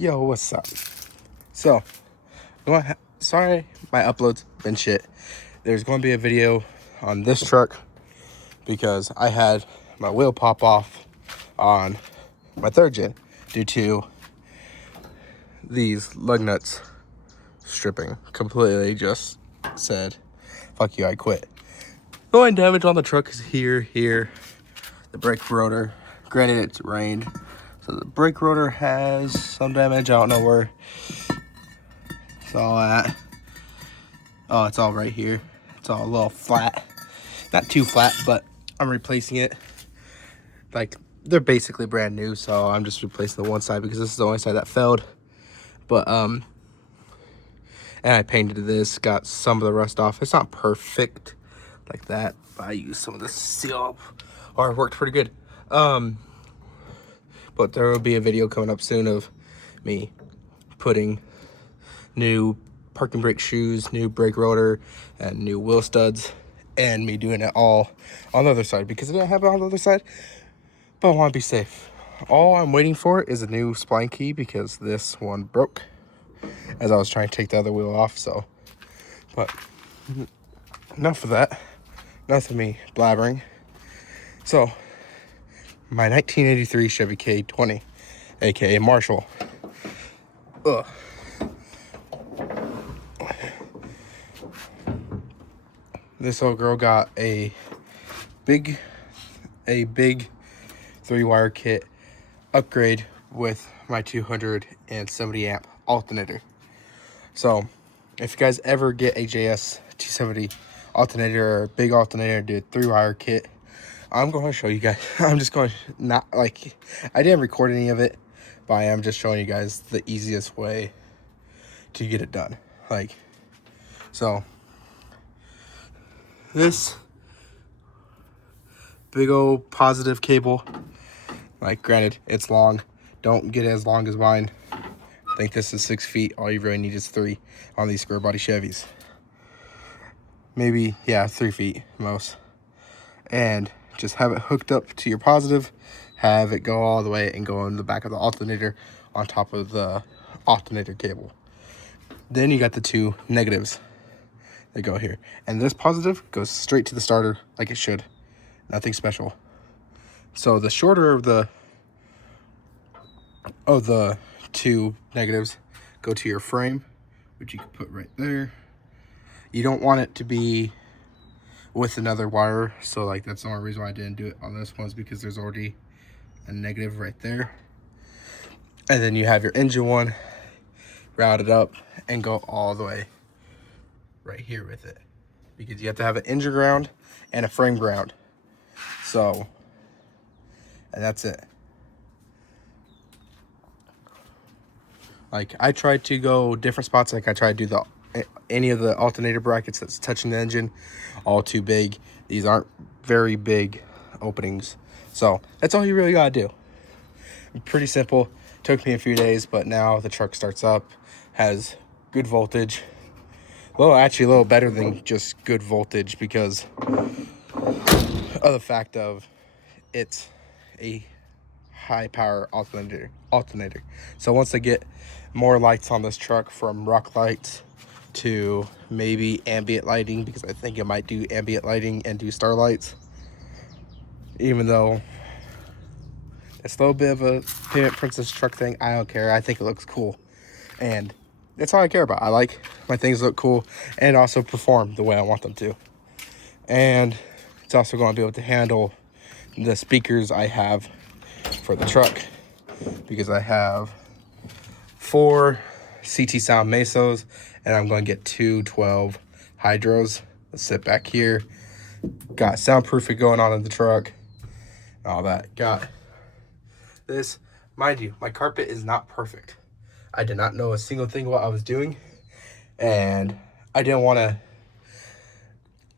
Yo, what's up? So, sorry my upload's been shit. There's going to be a video on this truck because I had my wheel pop off on my third gen due to these lug nuts stripping. Completely just said, fuck you, I quit. The only damage on the truck is here. The brake rotor. Granted, it's rained. So the brake rotor has some damage. I don't know where it's all at. Oh, it's all right here. It's all a little flat. Not too flat, but I'm replacing it. Like, they're basically brand new, so I'm just replacing the one side because this is the only side that failed. But, and I painted this, got some of the rust off. It's not perfect like that, but I used some of this seal, or it worked pretty good. But there will be a video coming up soon of me putting new parking brake shoes, new brake rotor, and new wheel studs, and me doing it all on the other side because I didn't have it on the other side, but I want to be safe. All I'm waiting for is a new spline key because this one broke as I was trying to take the other wheel off. So, but enough of that. Enough of me blabbering. So, my 1983 Chevy K20, aka Marshall. Ugh. This old girl got a big 3-wire kit upgrade with my 270 amp alternator. So if you guys ever get a JS 270 alternator or a big alternator, do a 3-wire kit, I'm going to show you guys. I'm just going to not like, I didn't record any of it, but I am just showing you guys the easiest way to get it done. Like, so this big old positive cable, like, granted, it's long. Don't get it as long as mine. I think this is 6 feet. All you really need is 3 on these square body Chevys. Maybe, yeah, 3 feet most. And just have it hooked up to your positive, have it go all the way and go in the back of the alternator on top of the alternator cable. Then you got the 2 negatives that go here. And this positive goes straight to the starter like it should. Nothing special. So the shorter of the 2 negatives go to your frame, which you can put right there. You don't want it to be with another wire, so like that's the only reason why I didn't do it on this one, is because there's already a negative right there. And then you have your engine one, route it up and go all the way right here with it, because you have to have an engine ground and a frame ground. So, and that's it. Like, I tried to go different spots. Like, I tried to do any of the alternator brackets that's touching the engine, all too big. These aren't very big openings. So that's all you really gotta do. Pretty simple. Took me a few days, but now the truck starts up, has good voltage. Well, actually a little better than just good voltage because of the fact of it's a high power alternator. So once I get more lights on this truck, from rock lights to maybe ambient lighting, because I think it might do ambient lighting and do star lights, even though it's a little bit of a Payment Princess truck thing. I don't care. I think it looks cool, and that's all I care about. I like my things look cool and also perform the way I want them to. And it's also going to be able to handle the speakers I have for the truck, because I have 4 CT Sound Mesos, and I'm going to get 2 12 Hydros. Let's sit back here. Got soundproofing going on in the truck, all that. Got this. Mind you, my carpet is not perfect. I did not know a single thing what I was doing, and I didn't want to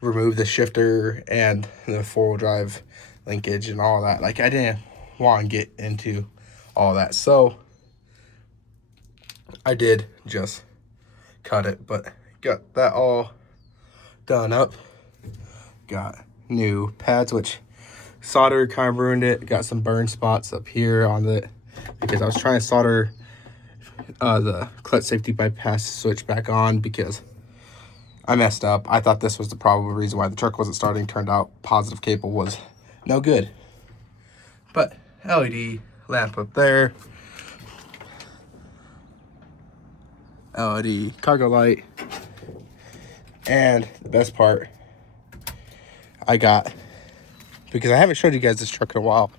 remove the shifter and the 4-wheel drive linkage and all that. Like, I didn't want to get into all that, so I did just cut it. But got that all done up. Got new pads, which solder kind of ruined it. Got some burn spots up here on it because I was trying to solder the clutch safety bypass switch back on because I messed up. I thought this was the probable reason why the truck wasn't starting. Turned out positive cable was no good. But LED lamp up there. LED cargo light. And the best part I got, because I haven't showed you guys this truck in a while,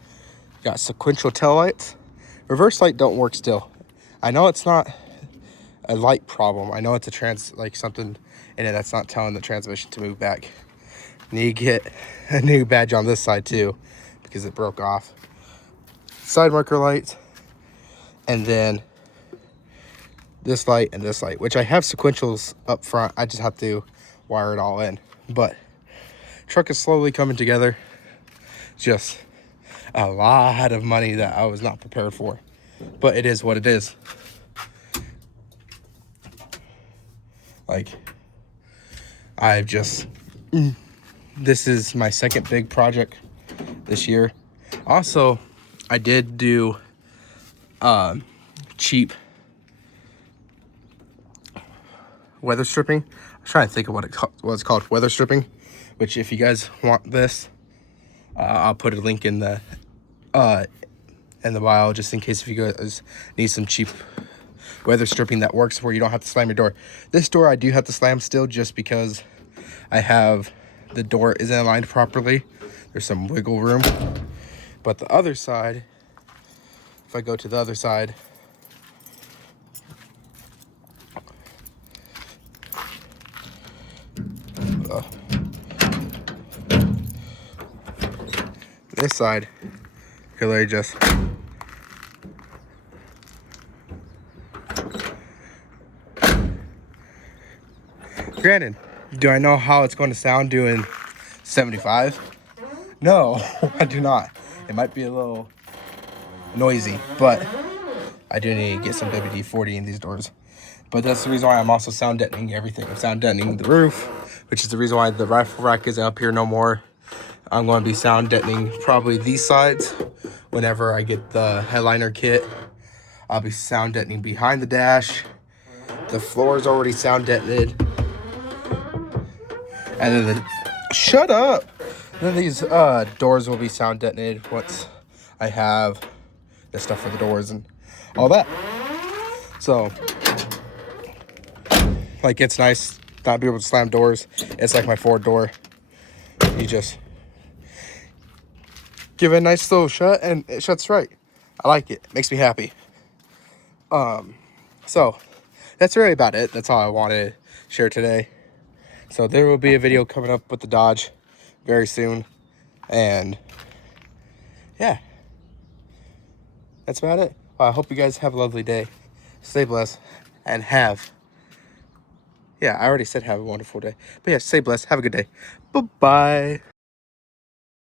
got sequential tail lights. Reverse light don't work still. I know it's not a light problem. I know it's a something in it that's not telling the transmission to move back. Need to get a new badge on this side too because it broke off. Side marker lights, and then this light and this light, which I have sequentials up front. I just have to wire it all in. But truck is slowly coming together. Just a lot of money that I was not prepared for, but it is what it is. Like, I've just, this is my second big project this year. Also, I did do cheap weather stripping. I'm trying to think of what it's called, weather stripping, which if you guys want this, I'll put a link in the bio just in case if you guys need some cheap weather stripping that works where you don't have to slam your door. This door I do have to slam still just because I have the door isn't aligned properly. There's some wiggle room. But the other side, if I go to the other side, this side, could I just granted, do I know how it's going to sound doing 75? No, I do not. It might be a little noisy, but I do need to get some WD-40 in these doors. But that's the reason why I'm also sound deadening everything. I'm sound deadening the roof, which is the reason why the rifle rack isn't up here no more. I'm going to be sound deadening probably these sides. Whenever I get the headliner kit, I'll be sound deadening behind the dash. The floor is already sound detonated. And then shut up! And then these doors will be sound detonated once I have the stuff for the doors and all that. So, like, it's nice not be able to slam doors. It's like my Ford door. You just give it a nice little shut and it shuts right. I like it. Makes me happy. So that's really about it. That's all I wanted to share today. So there will be a video coming up with the Dodge very soon. And yeah, that's about it. Well, I hope you guys have a lovely day. Stay blessed and I already said have a wonderful day. But yeah, stay blessed. Have a good day. Bye-bye.